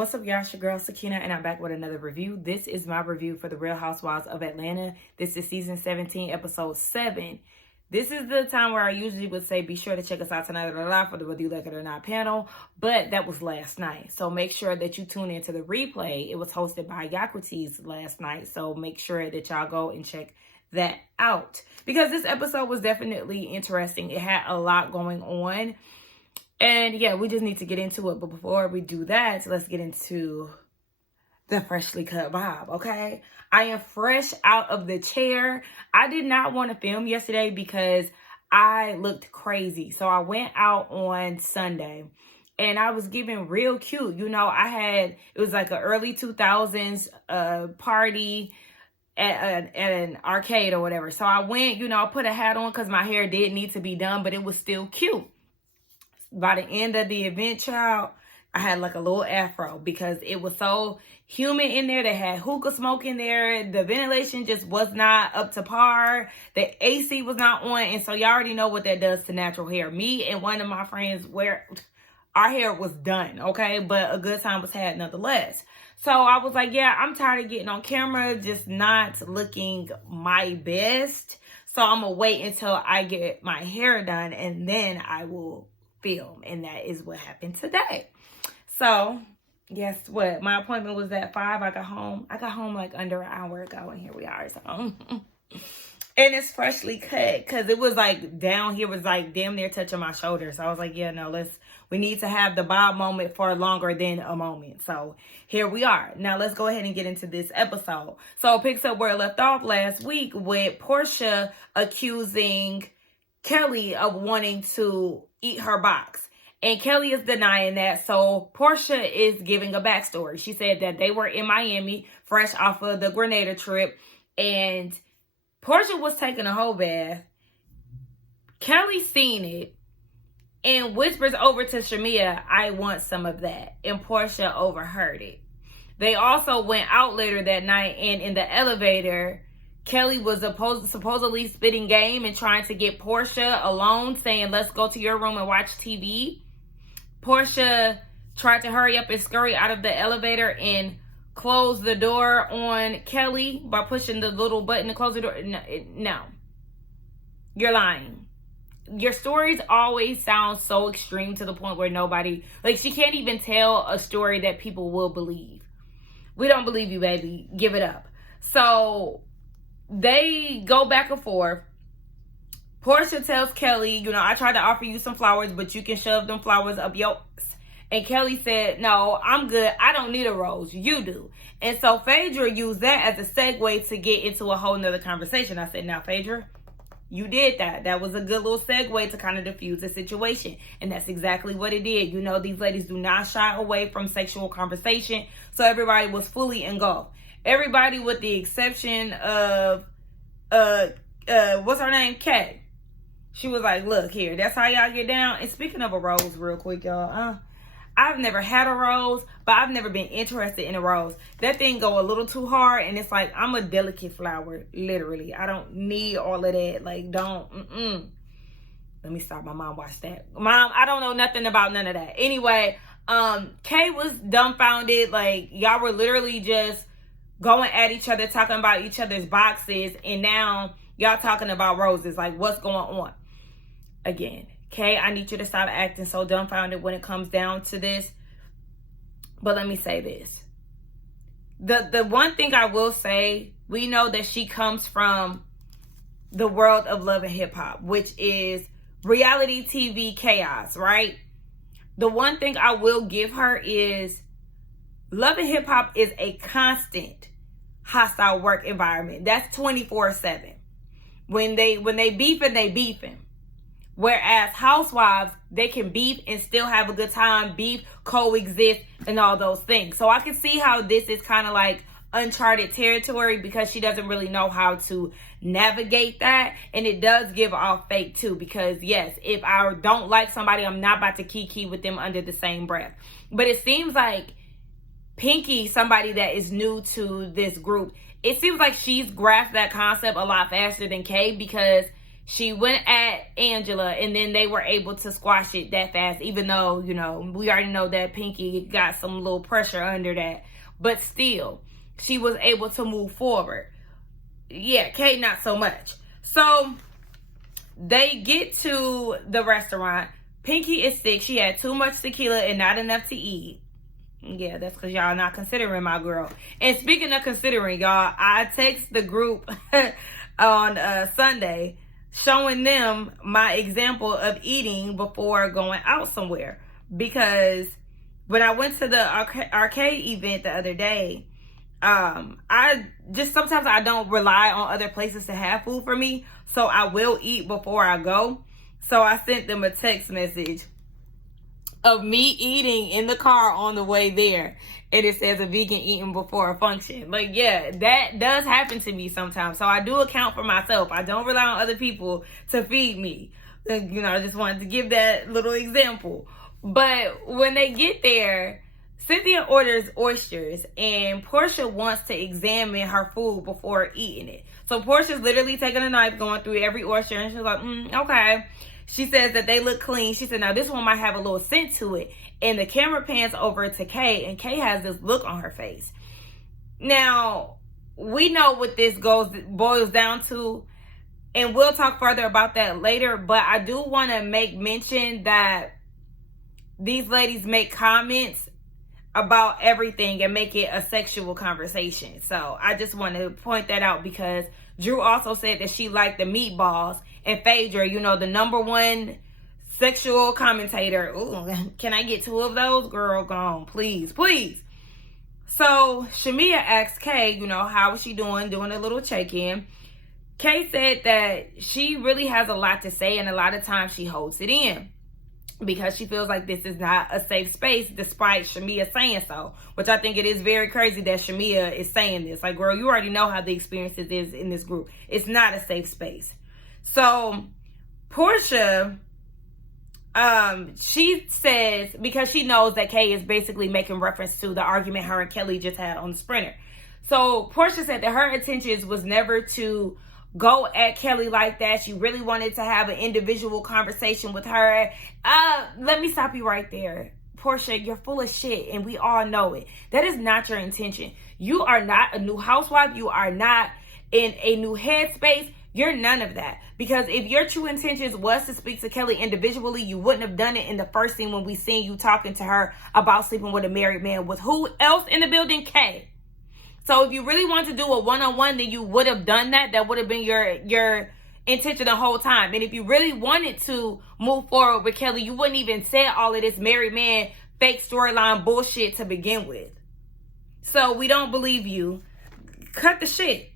What's up, y'all? It's your girl, Sakina, and I'm back with another review. This is my review for The Real Housewives of Atlanta. This is season 17, episode 7. This is the time where I usually would say, be sure to check us out tonight for the Whether You Like It or Not panel, but that was last night. So make sure that you tune into the replay. It was hosted by Socrates last night, so make sure that y'all go and check that out. Because this episode was definitely interesting. It had a lot going on. And yeah, we just need to get into it. But before we do that, let's get into the freshly cut bob, okay? I am fresh out of the chair. I did not want to film yesterday because I looked crazy. So I went out on Sunday and I was giving real cute. You know, it was like an early 2000s party at an arcade or whatever. So I went, you know, I put a hat on because my hair did need to be done, but it was still cute. By the end of the event, child, I had like a little afro because it was so humid in there. They had hookah smoke in there. The ventilation just was not up to par. The AC was not on. And so y'all already know what that does to natural hair. Me and one of my friends, our hair was done, okay? But a good time was had nonetheless. So I was like, yeah, I'm tired of getting on camera, just not looking my best. So I'm going to wait until I get my hair done and then I will film. And that is what happened today. So guess what? My appointment was at 5. I got home like under an hour ago, and here we are. So and it's freshly cut because it was like down here was like damn near touching my shoulder. So I was like, yeah, no, we need to have the bob moment for longer than a moment. So here we are. Now let's go ahead and get into this episode. So it picks up where it left off last week with Portia accusing Kelly of wanting to eat her box. And Kelly is denying that. So Portia is giving a backstory. She said that they were in Miami, fresh off of the Grenada trip. And Portia was taking a whole bath. Kelly seen it and whispers over to Shamia, I want some of that. And Portia overheard it. They also went out later that night, and in the elevator, Kelly was supposedly spitting game and trying to get Portia alone, saying, let's go to your room and watch TV. Portia tried to hurry up and scurry out of the elevator and close the door on Kelly by pushing the little button to close the door. No. You're lying. Your stories always sound so extreme to the point where nobody, like, she can't even tell a story that people will believe. We don't believe you, baby. Give it up. So they go back and forth. Portia tells Kelly, you know, I tried to offer you some flowers, but you can shove them flowers up yours. And Kelly said, no, I'm good. I don't need a rose. You do. And so Phaedra used that as a segue to get into a whole nother conversation. I said, now, Phaedra, you did that. That was a good little segue to kind of diffuse the situation. And that's exactly what it did. You know, these ladies do not shy away from sexual conversation. So everybody was fully engulfed. Everybody with the exception of, what's her name? Kay. She was like, look here, that's how y'all get down. And speaking of a rose real quick, y'all, I've never had a rose, but I've never been interested in a rose. That thing go a little too hard, and it's like, I'm a delicate flower, literally. I don't need all of that. Like, don't, Let me stop. My mom watched that. Mom, I don't know nothing about none of that. Anyway, Kay was dumbfounded. Like, y'all were literally just going at each other, talking about each other's boxes, and now y'all talking about roses. Like, what's going on? Again, Kay, I need you to stop acting so dumbfounded when it comes down to this. But let me say this. The one thing I will say, we know that she comes from the world of love and hip hop, which is reality TV chaos, right? The one thing I will give her is love and hip hop is a constant hostile work environment. That's 24/7. When they beefing, they beefing. Whereas Housewives, they can beef and still have a good time, beef, coexist, and all those things. So I can see how this is kind of like uncharted territory because she doesn't really know how to navigate that. And it does give off fake too, because yes, if I don't like somebody, I'm not about to kiki with them under the same breath. But it seems like Pinky, somebody that is new to this group, it seems like she's grasped that concept a lot faster than Kay, because She went at Angela, and then they were able to squash it that fast, even though, you know, we already know that Pinky got some little pressure under that. But still, she was able to move forward. Yeah, Kay, not so much. So they get to the restaurant. Pinky is sick. She had too much tequila and not enough to eat. Yeah, that's because y'all not considering my girl. And speaking of considering, y'all, I text the group on Sunday showing them my example of eating before going out somewhere. Because when I went to the arcade event the other day, I just sometimes I don't rely on other places to have food for me. So I will eat before I go. So I sent them a text message of me eating in the car on the way there, and it says a vegan eating before a function. Like, yeah, that does happen to me sometimes. So I do account for myself. I don't rely on other people to feed me. You know, I just wanted to give that little example. But when they get there, Cynthia orders oysters, and Portia wants to examine her food before eating it. So Portia's literally taking a knife, going through every oyster, and she's like, okay. She says that they look clean. She said, now this one might have a little scent to it. And the camera pans over to Kay, and Kay has this look on her face. Now, we know what this boils down to, and we'll talk further about that later. But I do want to make mention that these ladies make comments about everything and make it a sexual conversation. So I just want to point that out, because Drew also said that she liked the meatballs, and Phaedra, you know, the #1 sexual commentator. Ooh, can I get 2 of those? Girl, go on, please, please. So Shamia asked Kay, you know, how is she doing a little check-in. Kay said that she really has a lot to say, and a lot of times she holds it in, because she feels like this is not a safe space, despite Shamia saying so. Which I think it is very crazy that Shamia is saying this. Like, girl, you already know how the experiences is in this group. It's not a safe space. So Portia, she says, because she knows that Kay is basically making reference to the argument her and Kelly just had on the Sprinter. So Portia said that her intentions was never to go at Kelly like that. She really wanted to have an individual conversation with her. Let me stop you right there. Portia, you're full of shit, and we all know it. That is not your intention. You are not a new housewife. You are not in a new headspace. You're none of that. Because if your true intentions was to speak to Kelly individually, you wouldn't have done it in the first scene when we seen you talking to her about sleeping with a married man. With who else in the building? Kay. So if you really want to do a one-on-one, then you would have done that. That would have been your intention the whole time. And if you really wanted to move forward with Kelly, you wouldn't even say all of this married man fake storyline bullshit to begin with. So we don't believe you. Cut the shit.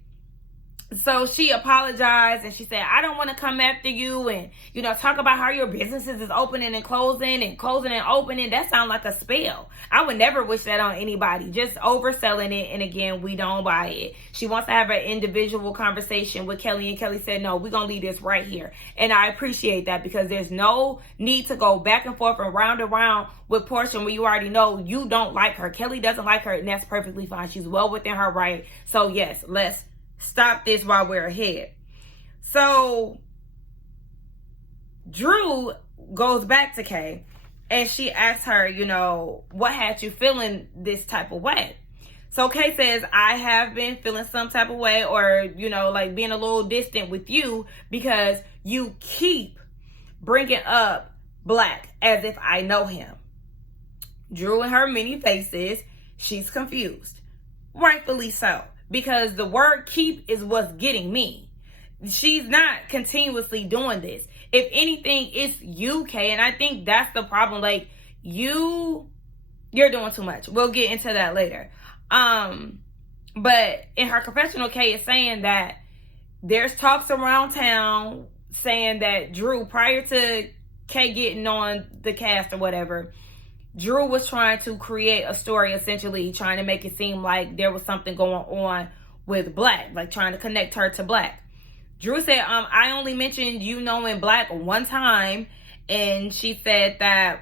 So she apologized, and she said, I don't want to come after you and, you know, talk about how your businesses is opening and closing and opening. That sounds like a spell. I would never wish that on anybody. Just overselling it. And again, we don't buy it. She wants to have an individual conversation with Kelly, and Kelly said, no, we're going to leave this right here. And I appreciate that, because there's no need to go back and forth and round with Portia when you already know you don't like her. Kelly doesn't like her, and that's perfectly fine. She's well within her right. So yes, let's stop this while we're ahead. So Drew goes back to Kay, and she asks her, you know, what had you feeling this type of way? So Kay says, I have been feeling some type of way, or, you know, like being a little distant with you, because you keep bringing up Black as if I know him. Drew and her many faces, she's confused. Rightfully so. Because the word keep is what's getting me. She's not continuously doing this. If anything, it's you, Kay. And I think that's the problem. Like, you're doing too much. We'll get into that later. But in her confessional, Kay is saying that there's talks around town saying that Drew, prior to Kay getting on the cast or whatever, Drew was trying to create a story, essentially trying to make it seem like there was something going on with Black, like trying to connect her to Black. Drew said, I only mentioned you knowing Black one time, and she said that.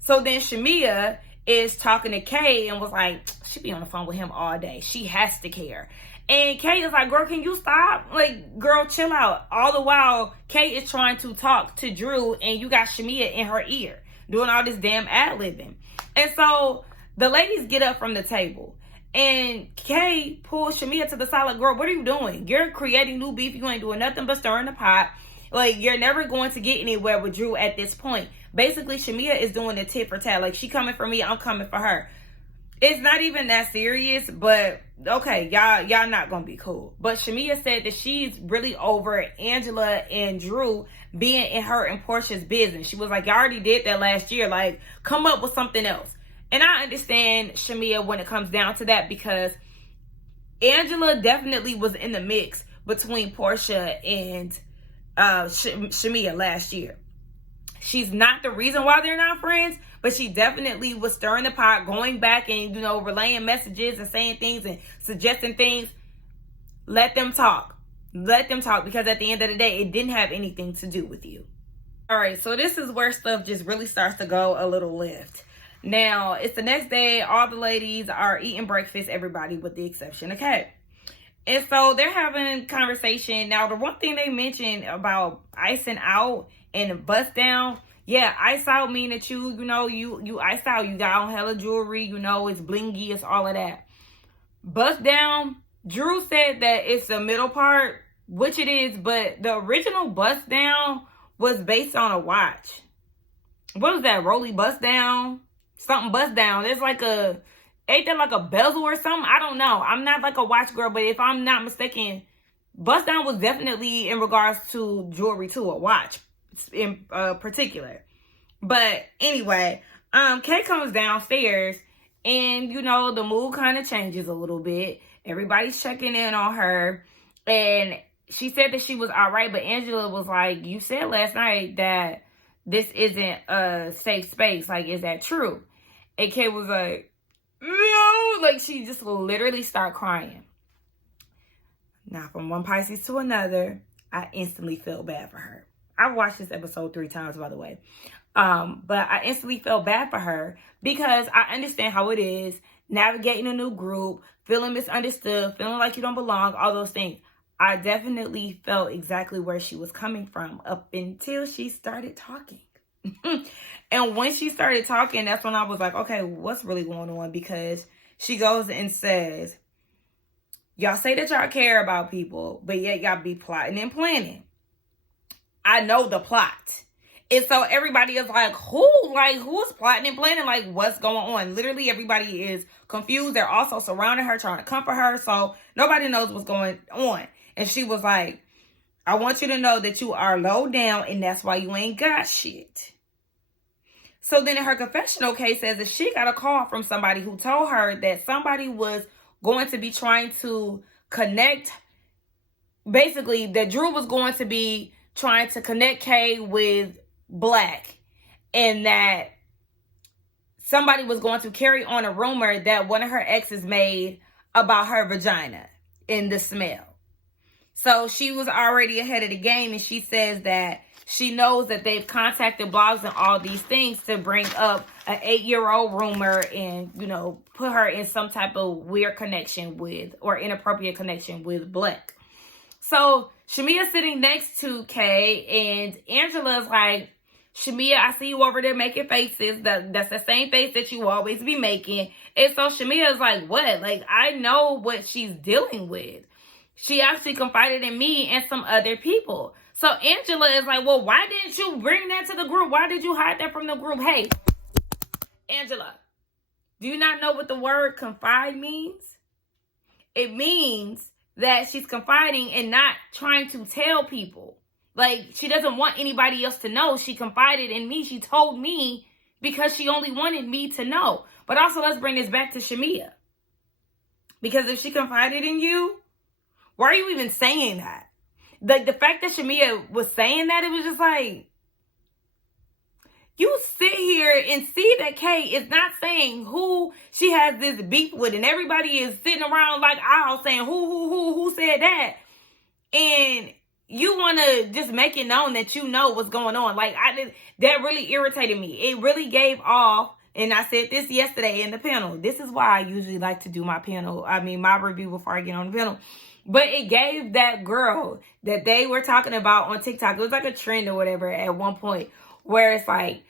So then Shamia is talking to Kay and was like, she be on the phone with him all day. She has to care. And Kay is like, girl, can you stop? Like, girl, chill out. All the while, Kay is trying to talk to Drew, and you got Shamia in her ear doing all this damn ad-libbing. And so the ladies get up from the table, and Kay pulls Shamia to the side, like, girl, what are you doing? You're creating new beef. You ain't doing nothing but stirring the pot. Like, you're never going to get anywhere with Drew at this point. Basically, Shamia is doing a tit for tat. Like, she coming for me, I'm coming for her. It's not even that serious, but okay, y'all not gonna be cool. But Shamia said that she's really over Angela and Drew being in her and Portia's business. She was like, y'all already did that last year. Like, come up with something else. And I understand Shamia when it comes down to that, because Angela definitely was in the mix between Portia and Shamia last year. She's not the reason why they're not friends, but she definitely was stirring the pot, going back and, relaying messages and saying things and suggesting things. Let them talk. Let them talk, because at the end of the day, it didn't have anything to do with you. All right, so this is where stuff just really starts to go a little left. Now, it's the next day. All the ladies are eating breakfast, everybody with the exception of Kay. And so they're having conversation. Now, the one thing they mentioned about icing out and bust down, yeah, ice out mean that you iced out. You got on hella jewelry, it's blingy, it's all of that. Bust down, Drew said that it's the middle part, which it is, but the original bust down was based on a watch. What was that? Rolly bust down? Something bust down. There's like ain't that like a bezel or something? I don't know. I'm not like a watch girl, but if I'm not mistaken, bust down was definitely in regards to jewelry too, a watch in particular. But anyway, Kay comes downstairs, and the mood kind of changes a little bit. Everybody's checking in on her, and she said that she was all right, but Angela was like, you said last night that this isn't a safe space. Like, is that true? And Kay was like, no, like she just literally started crying. Now, from one Pisces to another, I instantly felt bad for her. I've watched this episode 3 times, by the way. But I instantly felt bad for her, because I understand how it is navigating a new group, feeling misunderstood, feeling like you don't belong, all those things. I definitely felt exactly where she was coming from up until she started talking. And when she started talking, that's when I was like, okay, what's really going on? Because she goes and says, y'all say that y'all care about people, but yet y'all be plotting and planning. I know the plot. And so everybody is like, who's plotting and planning? Like, what's going on? Literally, everybody is confused. They're also surrounding her, trying to comfort her. So nobody knows what's going on. And she was like, I want you to know that you are low down, and that's why you ain't got shit. So then in her confessional case says that she got a call from somebody who told her that somebody was going to be trying to connect. Basically, that Drew was going to be trying to connect Kay with Black, and that somebody was going to carry on a rumor that one of her exes made about her vagina and the smell. So she was already ahead of the game, and she says that she knows that they've contacted blogs and all these things to bring up an 8-year-old rumor and, put her in some type of weird connection with, or inappropriate connection with Black. So Shamia's sitting next to Kay, and Angela's like, Shamia, I see you over there making faces. That's the same face that you always be making. And so Shamia's like, what? Like, I know what she's dealing with. She actually confided in me and some other people. So Angela is like, well, why didn't you bring that to the group? Why did you hide that from the group? Hey, Angela, do you not know what the word confide means? It means that she's confiding and not trying to tell people. Like, she doesn't want anybody else to know. She confided in me. She told me because she only wanted me to know. But also, let's bring this back to Shamia. Because if she confided in you, why are you even saying that? Like, the fact that Shamia was saying that, it was just like, you sit here and see that Kay is not saying who she has this beef with, and everybody is sitting around like owl saying who said that, and you want to just make it known that you know what's going on. Like, that really irritated me. It really gave off And I said this yesterday in the panel. This is why I usually like to do my review before I get on the panel. But it gave that girl that they were talking about on TikTok, it was like a trend or whatever at one point, where it's like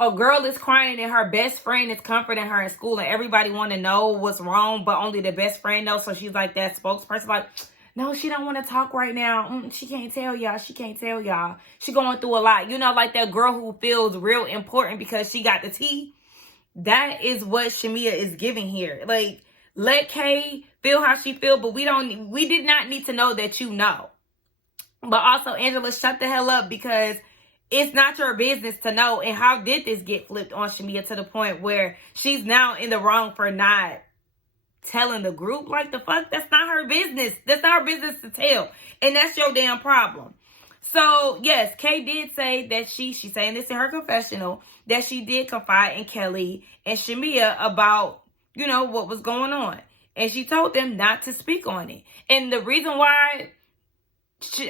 a girl is crying and her best friend is comforting her in school and everybody want to know what's wrong, but only the best friend knows. So she's like that spokesperson, like, no, she don't want to talk right now. She can't tell y'all. She can't tell y'all. She going through a lot. You know, like that girl who feels real important because she got the tea. That is what Shamea is giving here. Like, let Kay feel how she feel, but we did not need to know that you know. But also, Angela, shut the hell up, because it's not your business to know. And how did this get flipped on Shamea to the point where she's now in the wrong for not telling the group? Like, the fuck? That's not her business. That's not her business to tell. And that's your damn problem. So, yes, Kay did say that she's saying this in her confessional, that she did confide in Kelly and Shamea about, you know, what was going on. And she told them not to speak on it. And the reason why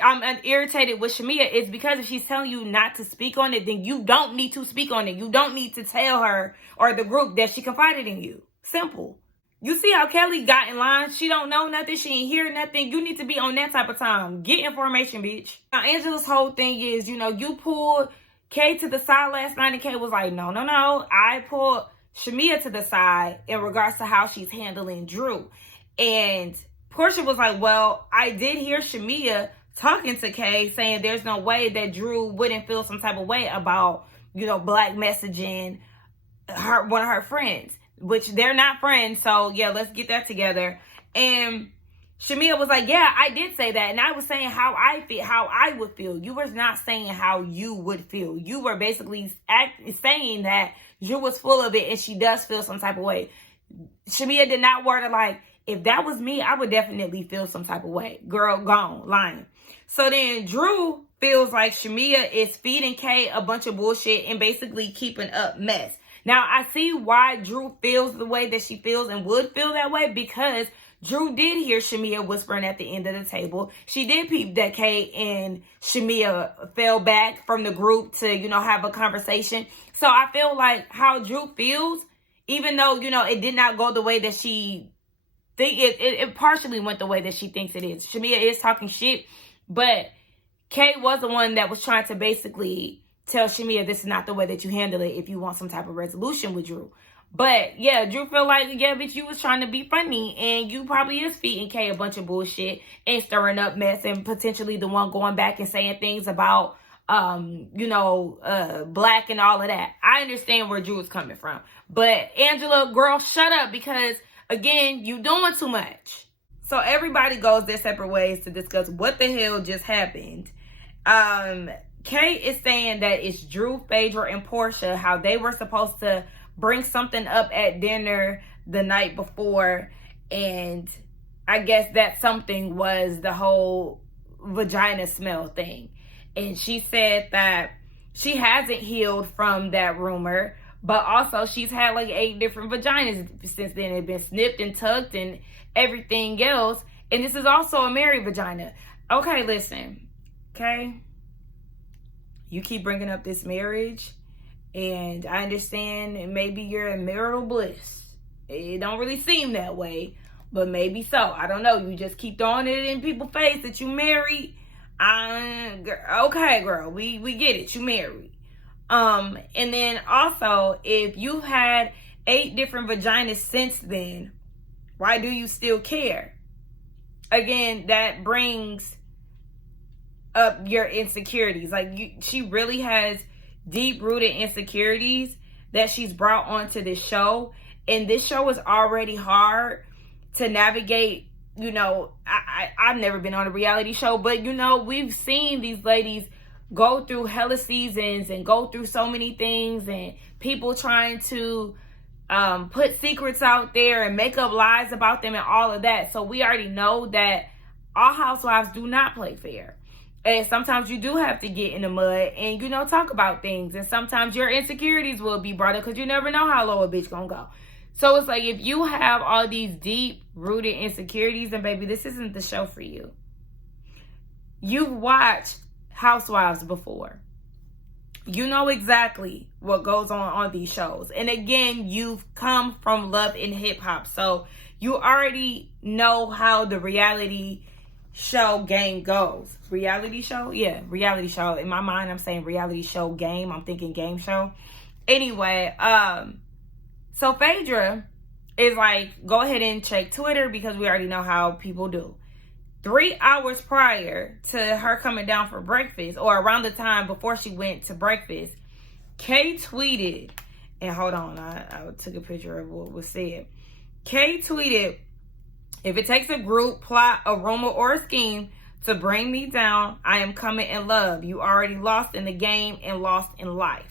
I'm irritated with Shamea is because if she's telling you not to speak on it, then you don't need to speak on it. You don't need to tell her or the group that she confided in you. Simple. You see how Kelly got in line? She don't know nothing. She ain't hear nothing. You need to be on that type of time. Get information, bitch. Now, Angela's whole thing is, you know, you pulled Kay to the side last night and Kay was like, no. I pulled Shamea to the side in regards to how she's handling Drew. And Portia was like, well, I did hear Shamea talking to Kay saying there's no way that Drew wouldn't feel some type of way about, you know, black messaging one of her friends. Which they're not friends, so yeah, let's get that together. And Shamea was like, yeah, I did say that. And I was saying how I would feel. You were not saying how you would feel. You were basically saying that Drew was full of it and she does feel some type of way. Shamea did not word it like, if that was me, I would definitely feel some type of way. Girl, gone, lying. So then Drew feels like Shamea is feeding Kay a bunch of bullshit and basically keeping up mess. Now, I see why Drew feels the way that she feels and would feel that way, because Drew did hear Shamea whispering at the end of the table. She did peep that Kay and Shamea fell back from the group to, you know, have a conversation. So I feel like how Drew feels, even though, you know, it did not go the way that she it partially went the way that she thinks it is. Shamea is talking shit, but Kay was the one that was trying to basically tell Shamea this is not the way that you handle it if you want some type of resolution with Drew. But yeah, Drew feel like, yeah, bitch, you was trying to be funny and you probably is feeding Kay a bunch of bullshit and stirring up mess and potentially the one going back and saying things about, black and all of that. I understand where Drew is coming from. But Angela, girl, shut up, because again, you doing too much. So everybody goes their separate ways to discuss what the hell just happened. Kay is saying that it's Drew, Phaedra, and Portia, how they were supposed to bring something up at dinner the night before. And I guess that something was the whole vagina smell thing. And she said that she hasn't healed from that rumor, but also she's had like 8 different vaginas since then. They've been snipped and tucked and everything else. And this is also a married vagina. Okay, listen. Okay? You keep bringing up this marriage, and I understand maybe you're in marital bliss. It don't really seem that way, but maybe so. I don't know. You just keep throwing it in people's face that you married. Okay, girl, we get it. You married. And then also, if you had 8 different vaginas since then, why do you still care? Again, that brings up your insecurities. Like, she really has deep-rooted insecurities that she's brought onto this show, and this show is already hard to navigate. You know, I've never been on a reality show, but you know, we've seen these ladies go through hella seasons and go through so many things, and people trying to put secrets out there and make up lies about them and all of that. So we already know that all housewives do not play fair. And sometimes you do have to get in the mud and, you know, talk about things. And sometimes your insecurities will be brought up because you never know how low a bitch gonna go. So it's like, if you have all these deep-rooted insecurities, then baby, this isn't the show for you. You've watched Housewives before. You know exactly what goes on these shows. And again, you've come from Love and Hip Hop. So you already know how the reality show game goes. Reality show? Yeah, reality show. In my mind, I'm saying reality show game. I'm thinking game show. Anyway, so Phaedra is like, go ahead and check Twitter because we already know how people do. 3 hours prior to her coming down for breakfast, or around the time before she went to breakfast, Kay tweeted, and hold on, I took a picture of what was said. Kay tweeted, if it takes a group, plot, a rumor, or a scheme to bring me down, I am coming in love. You already lost in the game and lost in life.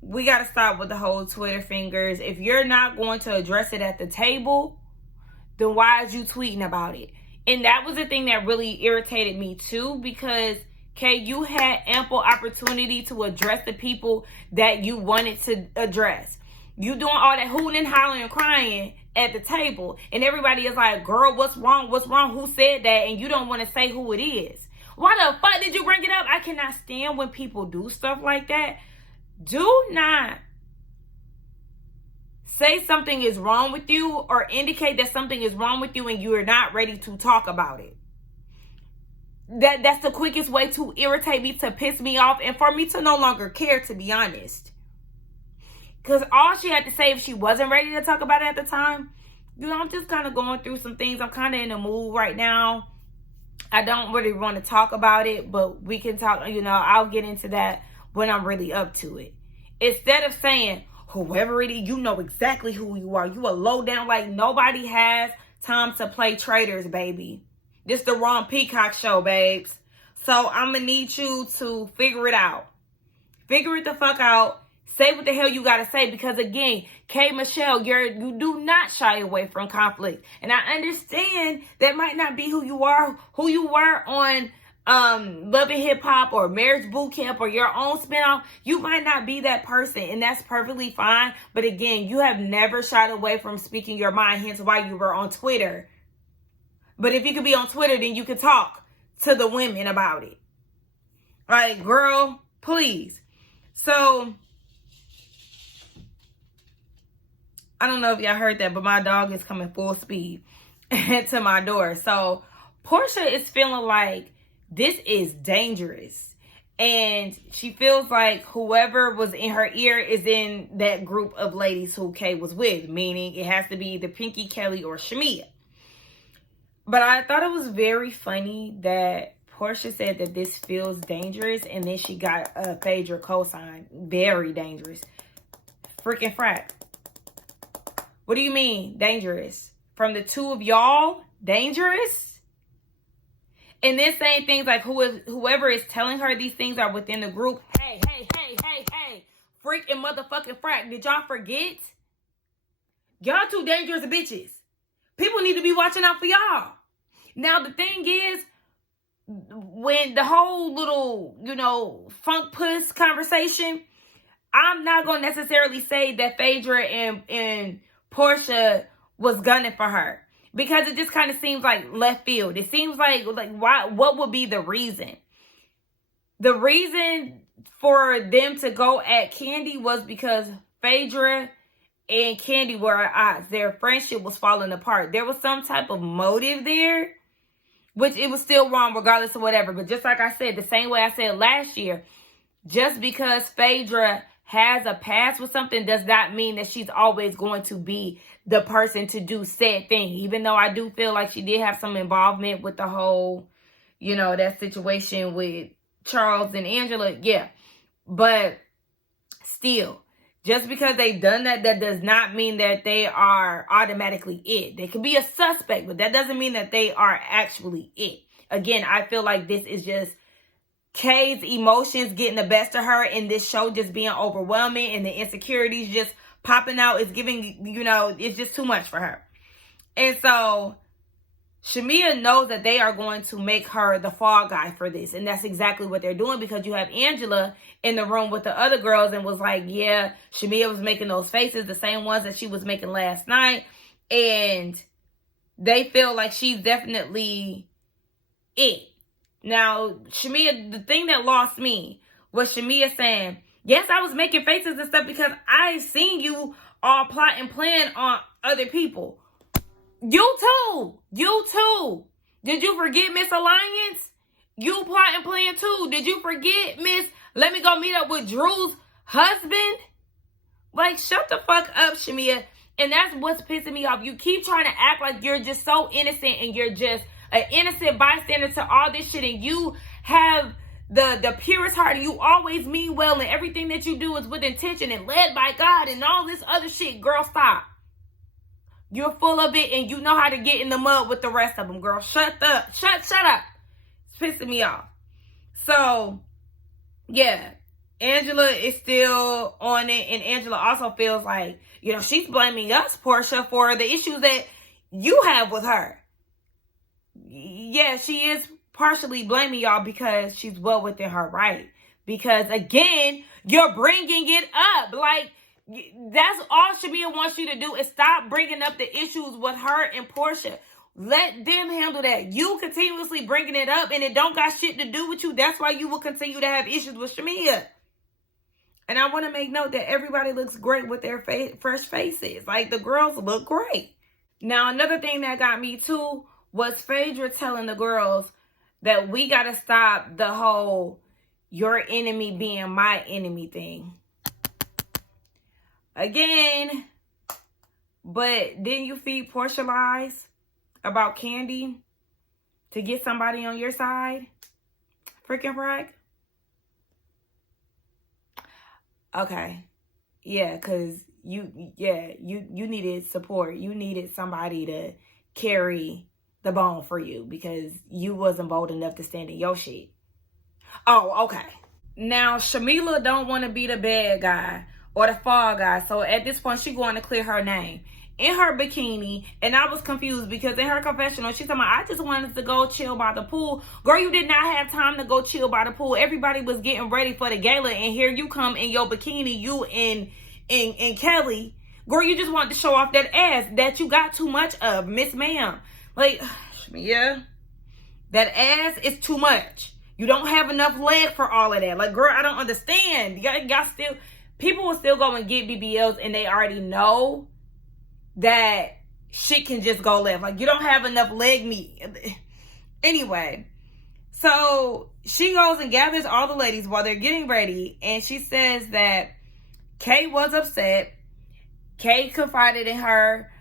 We got to stop with the whole Twitter fingers. If you're not going to address it at the table, then why is you tweeting about it? And that was the thing that really irritated me too, because Kay, you had ample opportunity to address the people that you wanted to address. You doing all that hooting and hollering and crying at the table, and everybody is like, girl, what's wrong? What's wrong? Who said that? And you don't want to say who it is. Why the fuck did you bring it up? I cannot stand when people do stuff like that. Do not say something is wrong with you or indicate that something is wrong with you and you are not ready to talk about it. That's the quickest way to irritate me, to piss me off, and for me to no longer care, to be honest. Because all she had to say, if she wasn't ready to talk about it at the time, you know, I'm just kind of going through some things. I'm kind of in a mood right now. I don't really want to talk about it, but we can talk, you know, I'll get into that when I'm really up to it. Instead of saying, whoever it is, you know exactly who you are. You a low down, like nobody has time to play traitors, baby. This the wrong Peacock show, babes. So I'm going to need you to figure it out. Figure it the fuck out. Say what the hell you got to say. Because again, K. Michelle, you do not shy away from conflict. And I understand that might not be who you were on Love and Hip Hop or Marriage Boot Camp or your own spinoff. You might not be that person, and that's perfectly fine. But again, you have never shied away from speaking your mind, hence why you were on Twitter. But if you could be on Twitter, then you could talk to the women about it. Like, girl, please. So, I don't know if y'all heard that, but my dog is coming full speed to my door. So, Portia is feeling like this is dangerous. And she feels like whoever was in her ear is in that group of ladies who Kay was with. Meaning it has to be either Pinky, Kelly, or Shamia. But I thought it was very funny that Portia said that this feels dangerous. And then she got a Phaedra cosign. Very dangerous. Freaking frat. What do you mean dangerous? From the two of y'all? Dangerous? And then saying things like whoever is telling her these things are within the group. Hey. Freaking motherfucking frat. Did y'all forget? Y'all two dangerous bitches. People need to be watching out for y'all. Now, the thing is, when the whole little, you know, funk puss conversation, I'm not going to necessarily say that Phaedra and Portia was gunning for her. Because it just kind of seems like left field. It seems like why? What would be the reason? The reason for them to go at Kandi was because Phaedra and Kandi were at odds. Their friendship was falling apart. There was some type of motive there, which it was still wrong regardless of whatever. But just like I said, the same way I said last year, just because Phaedra has a past with something does not mean that she's always going to be the person to do said thing. Even though I do feel like she did have some involvement with the whole, you know, that situation with Charles and Angela. Yeah. But still, just because they've done that, that does not mean that they are automatically it. They could be a suspect, but that doesn't mean that they are actually it. Again, I feel like this is just Kay's emotions getting the best of her, and this show just being overwhelming, and the insecurities just popping out is giving, you know, it's just too much for her. And so Shamia knows that they are going to make her the fall guy for this. And that's exactly what they're doing, because you have Angela in the room with the other girls and was like, yeah, Shamia was making those faces, the same ones that she was making last night. And they feel like she's definitely it. Now, Shamia, the thing that lost me was Shamia saying, yes, I was making faces and stuff because I seen you all plot and plan on other people. You too. You too. Did you forget Miss Alliance? You plot and plan too. Did you forget Miss Let Me Go Meet Up with Drew's husband? Like, shut the fuck up, Shamia. And that's what's pissing me off. You keep trying to act like you're just so innocent and you're just an innocent bystander to all this shit. And you have the purest heart and you always mean well and everything that you do is with intention and led by God and all this other shit. Girl, stop. You're full of it and you know how to get in the mud with the rest of them, girl. Shut up. Shut up. It's pissing me off. So, yeah. Angela is still on it, and Angela also feels like, you know, she's blaming us, Portia, for the issues that you have with her. Yeah, she is partially blaming y'all because she's well within her right. Because, again, you're bringing it up. Like, that's all Shamia wants you to do is stop bringing up the issues with her and Portia. Let them handle that. You continuously bringing it up, and it don't got shit to do with you. That's why you will continue to have issues with Shamia. And I want to make note that everybody looks great with their fresh faces. Like, the girls look great. Now, another thing that got me, too, was Phaedra telling the girls that we got to stop the whole your enemy being my enemy thing. Again, but didn't you feed Portia lies about Candy to get somebody on your side? Freaking brag. Okay. Yeah, because you needed support. You needed somebody to carry the bone for you because you wasn't bold enough to stand in your shit. Oh, okay. Now, Shamila don't want to be the bad guy or the fall guy. So at this point, she going to clear her name in her bikini. And I was confused because in her confessional, she's talking about, I just wanted to go chill by the pool. Girl, you did not have time to go chill by the pool. Everybody was getting ready for the gala. And here you come in your bikini, you and Kelly. Girl, you just wanted to show off that ass that you got too much of, Miss Ma'am. Like, yeah, that ass is too much. You don't have enough leg for all of that. Like, girl, I don't understand. Y'all still... People will still go and get BBLs and they already know that shit can just go left. Like, you don't have enough leg meat. Anyway, so she goes and gathers all the ladies while they're getting ready. And she says that Kay was upset. Kay confided in her.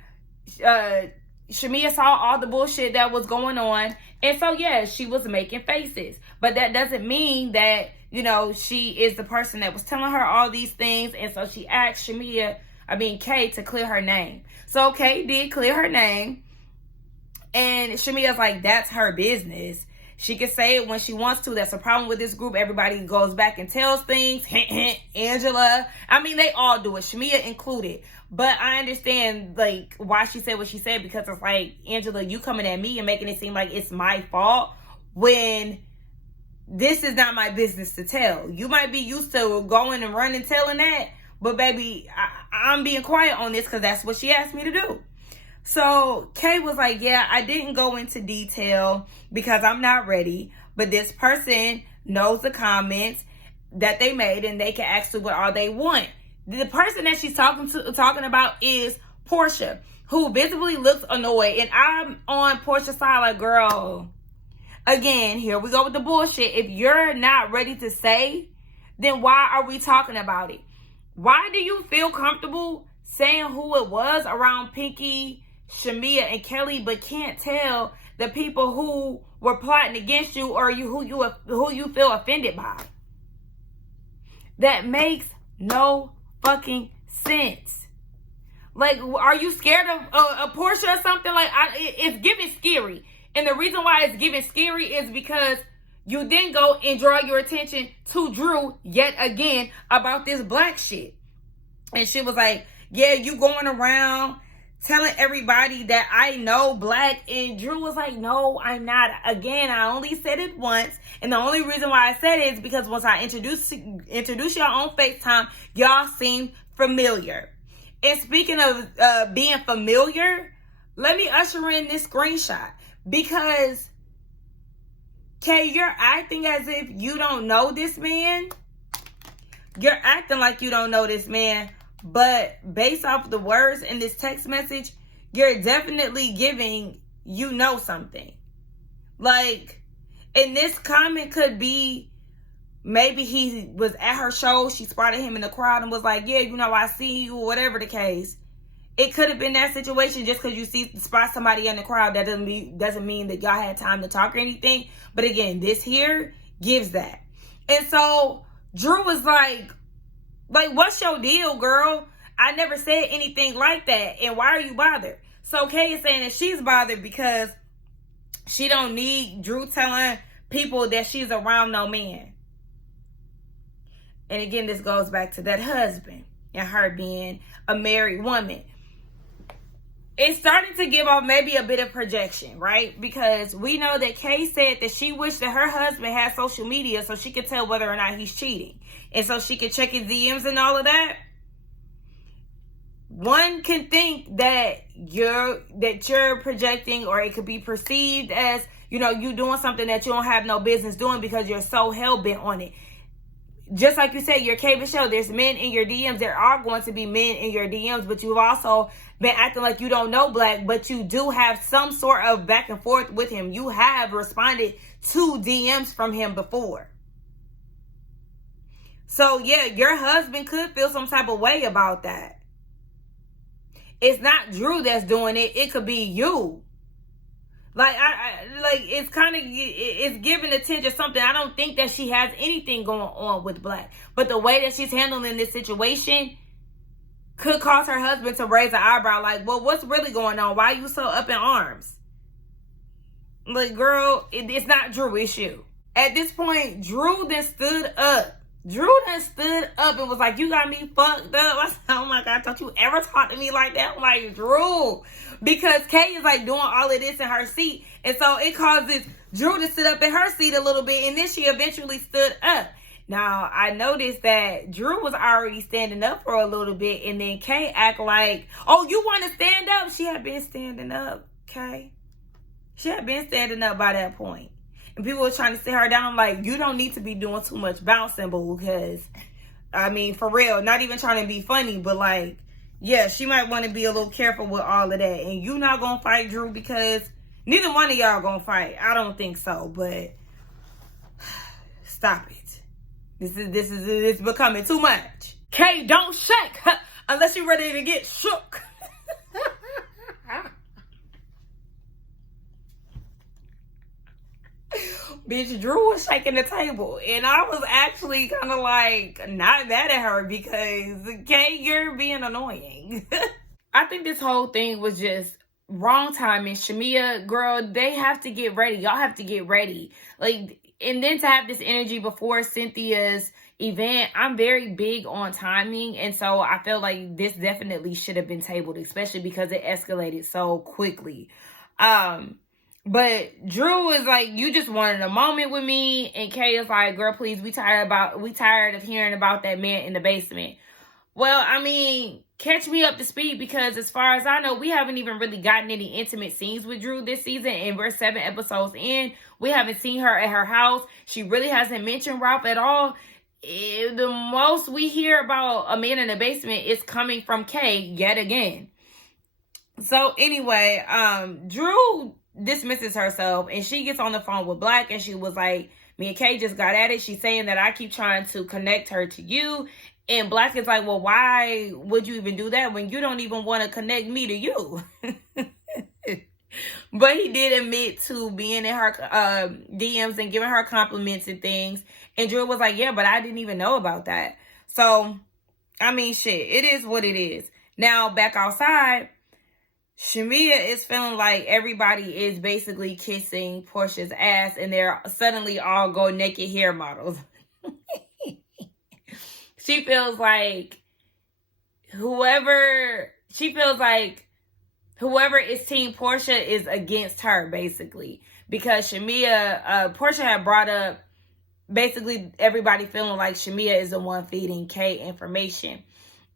Shamia saw all the bullshit that was going on. And so, yeah, she was making faces. But that doesn't mean that, you know, she is the person that was telling her all these things. And so she asked Kay to clear her name. So Kay did clear her name. And Shamia's like, that's her business. She can say it when she wants to. That's a problem with this group. Everybody goes back and tells things. Hint, hint. Angela. I mean, they all do it. Shamia included. But I understand, like, why she said what she said. Because it's like, Angela, you coming at me and making it seem like it's my fault when this is not my business to tell. You might be used to going and running telling that. But, baby, I'm being quiet on this because that's what she asked me to do. So, Kay was like, yeah, I didn't go into detail because I'm not ready. But this person knows the comments that they made and they can ask what all they want. The person that she's talking about is Portia, who visibly looks annoyed. And I'm on Portia's side like, girl, again, here we go with the bullshit. If you're not ready to say, then why are we talking about it? Why do you feel comfortable saying who it was around Pinky, Shamia, and Kelly, but can't tell the people who were plotting against you or who you feel offended by? That makes no fucking sense. Like, are you scared of Portia or something? Like, it's giving scary. And the reason why it's giving scary is because you then go and draw your attention to Drew yet again about this black shit. And she was like, yeah, you going around telling everybody that I know black. And Drew was like, no, I'm not. Again, I only said it once. And the only reason why I said it is because once I introduce y'all on FaceTime, y'all seem familiar. And speaking of being familiar, let me usher in this screenshot. Because Kay, you're acting as if you don't know this man. You're acting like you don't know this man. But based off the words in this text message, you're definitely giving you know something. Like, and this comment could be, maybe he was at her show, she spotted him in the crowd and was like, yeah, you know, I see you, or whatever the case. It could have been that situation. Just because you spot somebody in the crowd, that doesn't mean that y'all had time to talk or anything. But again, this here gives that. And so Drew was like, what's your deal, girl? I never said anything like that. And why are you bothered? So Kay is saying that she's bothered because she don't need Drew telling people that she's around no man. And again, this goes back to that husband and her being a married woman. It's starting to give off maybe a bit of projection, right? Because we know that Kay said that she wished that her husband had social media so she could tell whether or not he's cheating. And so she could check his DMs and all of that. One can think that you're projecting, or it could be perceived as, you know, you doing something that you don't have no business doing because you're so hell-bent on it. Just like you said, your cable show, there's men in your DMs. There are going to be men in your DMs, but you've also been acting like you don't know Black, but you do have some sort of back and forth with him. You have responded to DMs from him before. So yeah, your husband could feel some type of way about that. It's not Drew that's doing it. It could be you. Like, it's kind of, it's giving attention to something. I don't think that she has anything going on with Black. But the way that she's handling this situation could cause her husband to raise an eyebrow. Like, well, what's really going on? Why are you so up in arms? Like, girl, it's not Drew, it's you. At this point, Drew then stood up. And was like, you got me fucked up. I said, oh my God, don't you ever talk to me like that? I'm like, Drew. Because Kay is like doing all of this in her seat. And so it causes Drew to sit up in her seat a little bit. And then she eventually stood up. Now, I noticed that Drew was already standing up for a little bit. And then Kay act like, oh, you want to stand up? She had been standing up, Kay. She had been standing up by that point. And people were trying to sit her down. Like, you don't need to be doing too much bouncing, boo. Because, I mean, for real, not even trying to be funny, but like, yeah, she might want to be a little careful with all of that. And you not going to fight Drew because neither one of y'all going to fight. I don't think so, but stop it. This is becoming too much. Kay, don't shake unless you're ready to get shook. Bitch, Drew was shaking the table. And I was actually kind of like not mad at her because, Kay, you're being annoying. I think this whole thing was just wrong timing. Shamia, girl, they have to get ready. Y'all have to get ready. Like, and then to have this energy before Cynthia's event, I'm very big on timing. And so I feel like this definitely should have been tabled, especially because it escalated so quickly. But Drew is like, you just wanted a moment with me. And Kay is like, girl, please, we tired of hearing about that man in the basement. Well, I mean, catch me up to speed, because as far as I know, we haven't even really gotten any intimate scenes with Drew this season. And we're 7 episodes in. We haven't seen her at her house. She really hasn't mentioned Ralph at all. The most we hear about a man in the basement is coming from Kay yet again. So anyway, Drew dismisses herself and she gets on the phone with Black and she was like, me and Kay just got at it. She's saying that I keep trying to connect her to you. And Black is like, well, why would you even do that when you don't even want to connect me to you? But he did admit to being in her DMs and giving her compliments and things. And Drew was like, yeah, but I didn't even know about that. So, I mean, shit, it is what it is. Now, back outside, Shamia is feeling like everybody is basically kissing Portia's ass and they're suddenly all go naked hair models. She feels like whoever is Team Portia is against her, basically. Because Portia had brought up basically everybody feeling like Shamia is the one feeding Kay information.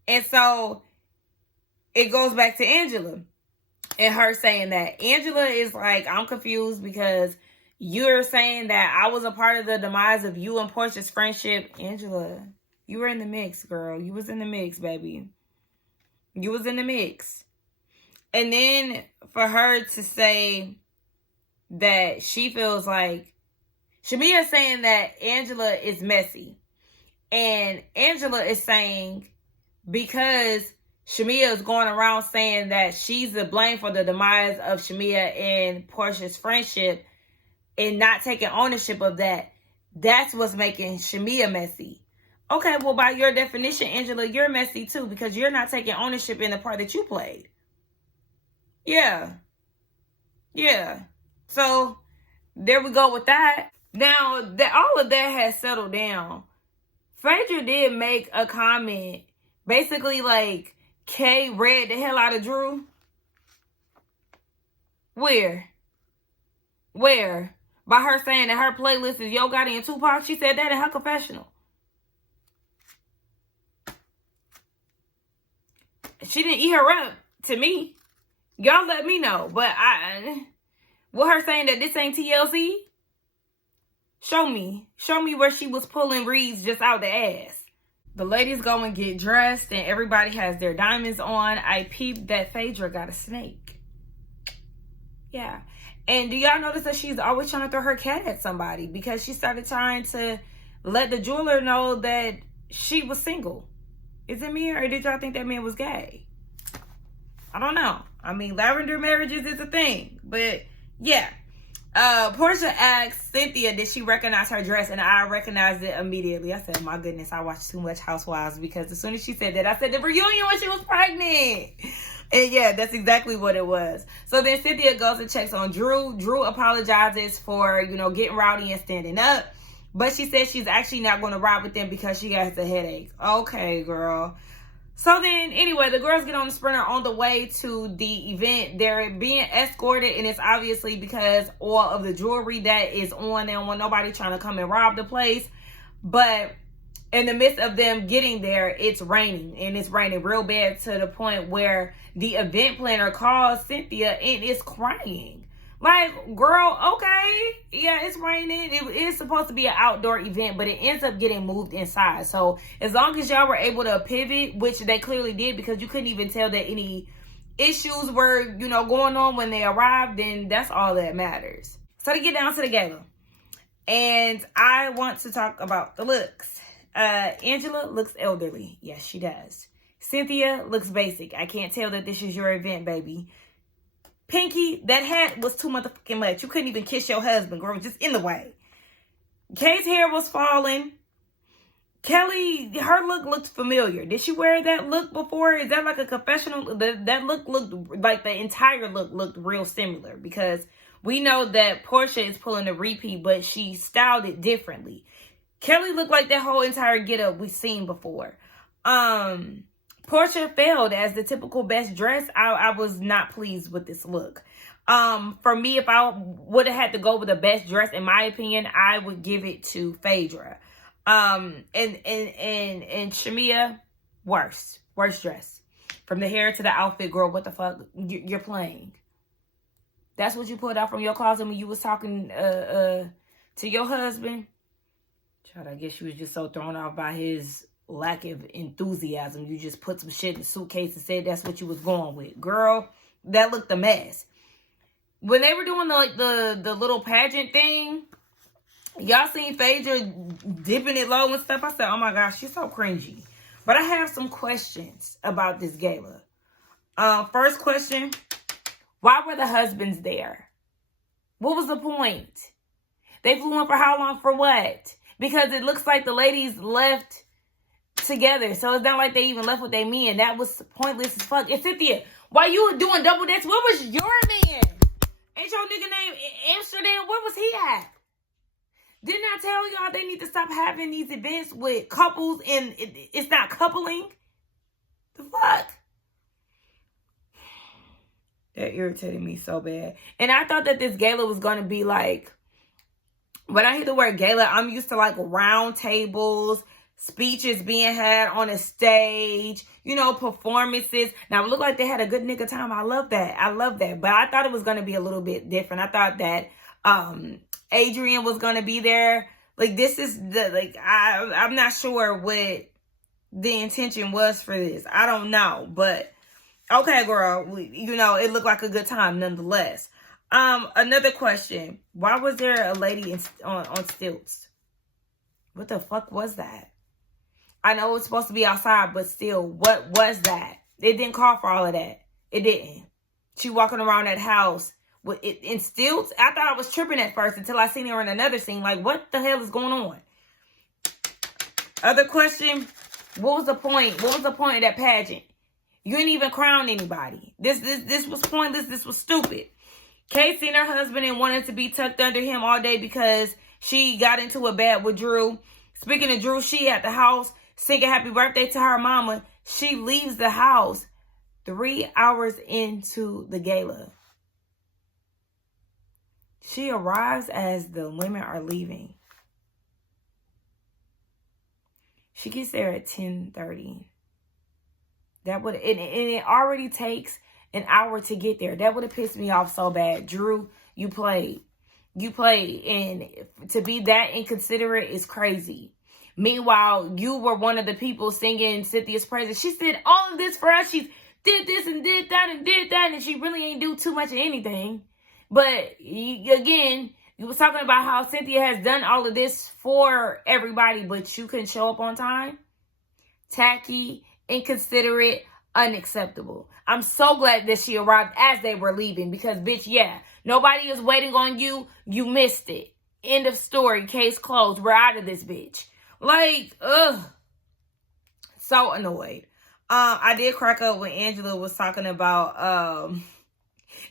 And so it goes back to Angela. And her saying that Angela is like, I'm confused because you're saying that I was a part of the demise of you and Portia's friendship. Angela, you were in the mix, girl. You was in the mix, baby. You was in the mix. And then for her to say that she feels like Shamia is saying that Angela is messy. And Angela is saying because Shamia is going around saying that she's the blame for the demise of Shamia and Portia's friendship and not taking ownership of that, that's what's making Shamia messy. Okay, well, by your definition, Angela, you're messy too because you're not taking ownership in the part that you played. Yeah. Yeah. So, there we go with that. Now, that all of that has settled down. Phaedra did make a comment, basically like, Kay read the hell out of Drew. Where? By her saying that her playlist is Yo Gotti and Tupac. She said that in her confessional. She didn't eat her up to me. Y'all let me know. But with her saying that this ain't TLC, show me where she was pulling reeds just out the ass. The ladies go and get dressed and everybody has their diamonds on. I peeped that Phaedra got a snake. Yeah. And do y'all notice that she's always trying to throw her cat at somebody because she started trying to let the jeweler know that she was single. Is it me or did y'all think that man was gay? I don't know. I mean, lavender marriages is a thing. But yeah. Portia asked Cynthia, did she recognize her dress? And I recognized it immediately. I said, my goodness, I watched too much Housewives because as soon as she said that, I said, the reunion when she was pregnant. And yeah, that's exactly what it was. So then Cynthia goes and checks on Drew. Drew apologizes for, getting rowdy and standing up. But she says she's actually not going to ride with them because she has a headache. Okay, girl. So then, anyway, the girls get on the Sprinter on the way to the event. They're being escorted, and it's obviously because all of the jewelry that is on. They don't want nobody trying to come and rob the place. But in the midst of them getting there, it's raining, and it's raining real bad to the point where the event planner calls Cynthia and is crying. Like, girl, okay, yeah, it's raining. It is supposed to be an outdoor event, but it ends up getting moved inside. So as long as y'all were able to pivot, which they clearly did because you couldn't even tell that any issues were, going on when they arrived, then that's all that matters. So to get down to the gala, and I want to talk about the looks. Angela looks elderly. Yes, she does. Cynthia looks basic. I can't tell that this is your event, baby. Pinky, that hat was too motherfucking much. You couldn't even kiss your husband, girl. Just in the way. Kay's hair was falling. Kelly, her look looked familiar. Did she wear that look before? Is that like a confessional? That look looked like the entire look looked real similar because we know that Portia is pulling a repeat, but she styled it differently. Kelly looked like that whole entire getup we've seen before. Portia failed as the typical best dress. I was not pleased with this look. For me, if I would have had to go with the best dress, in my opinion, I would give it to Phaedra. And Shamia, worst dress. From the hair to the outfit, girl, what the fuck? You're playing. That's what you pulled out from your closet when you was talking to your husband. Child, I guess you was just so thrown off by his lack of enthusiasm. You just put some shit in the suitcase and said that's what you was going with. Girl, that looked a mess. When they were doing the little pageant thing, y'all seen Phaedra dipping it low and stuff. I said, oh my gosh, she's so cringy. But I have some questions about this gala. First question, why were the husbands there? What was the point? They flew in for how long? For what? Because it looks like the ladies left together. So it's not like they even left with their men. That was pointless as fuck. And Cynthia, while you were doing double dates, where was your man? Ain't your nigga named Amsterdam? Where was he at? Didn't I tell y'all they need to stop having these events with couples and it's not coupling? The fuck? That irritated me so bad. And I thought that this gala was going to be like, when I hear the word gala, I'm used to like round tables, speeches being had on a stage, performances. Now, it looked like they had a good nigga time. I love that. But I thought it was going to be a little bit different. I thought that Adrian was going to be there. Like, this is the, like, I'm not sure what the intention was for this. I don't know, but okay, girl, you know, it looked like a good time nonetheless. Another question. Why was there a lady on stilts? What the fuck was that? I know it's supposed to be outside, but still, what was that? It didn't call for all of that. It didn't. She walking around that house with it in stilts. I thought I was tripping at first until I seen her in another scene. Like, what the hell is going on? Other question. What was the point? What was the point of that pageant? You didn't even crown anybody. This was pointless. This was stupid. Kate seen her husband and wanted to be tucked under him all day because she got into a bad with Drew. Speaking of Drew, she at the house singing happy birthday to her mama. She leaves the house 3 hours into the gala. She arrives as the women are leaving. She gets there at 10:30. That would, and it already takes an hour to get there. That would have pissed me off so bad. Drew, you played. You played. And to be that inconsiderate is crazy. Meanwhile, you were one of the people singing Cynthia's praises. She did all of this for us. She did this and did that and did that. And she really ain't do too much of anything. But again, you was talking about how Cynthia has done all of this for everybody, but you couldn't show up on time. Tacky, inconsiderate, unacceptable. I'm so glad that she arrived as they were leaving because, bitch, yeah, nobody is waiting on you. You missed it. End of story. Case closed. We're out of this bitch. Like, ugh. So annoyed. I did crack up when Angela was talking about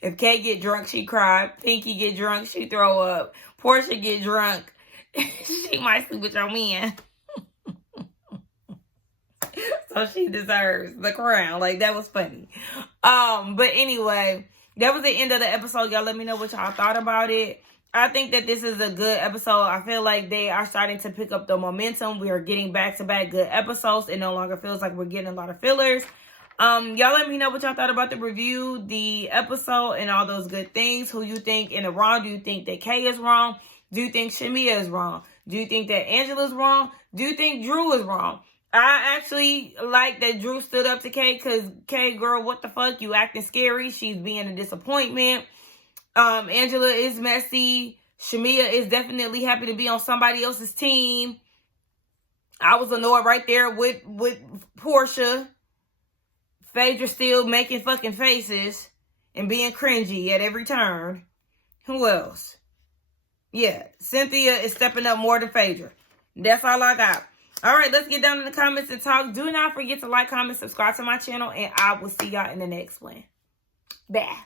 if Kay get drunk, she cry. Pinky get drunk, she throw up. Portia get drunk, she might sleep with your man. So she deserves the crown. Like, that was funny. But anyway, that was the end of the episode. Y'all let me know what y'all thought about it. I think that this is a good episode. I feel like they are starting to pick up the momentum. We are getting back-to-back good episodes. It no longer feels like we're getting a lot of fillers. Y'all let me know what y'all thought about the review, the episode, and all those good things. Who you think in the wrong? Do you think that Kay is wrong? Do you think Shamia is wrong? Do you think that Angela's wrong? Do you think Drew is wrong? I actually like that Drew stood up to Kay because, Kay, girl, what the fuck? You acting scary. She's being a disappointment. Angela is messy. Shamia is definitely happy to be on somebody else's team. I was annoyed right there with Portia. Phaedra still making fucking faces and being cringy at every turn. Who else? Yeah, Cynthia is stepping up more than Phaedra. That's all I got. All right, let's get down in the comments and talk. Do not forget to like, comment, subscribe to my channel, and I will see y'all in the next one. Bye.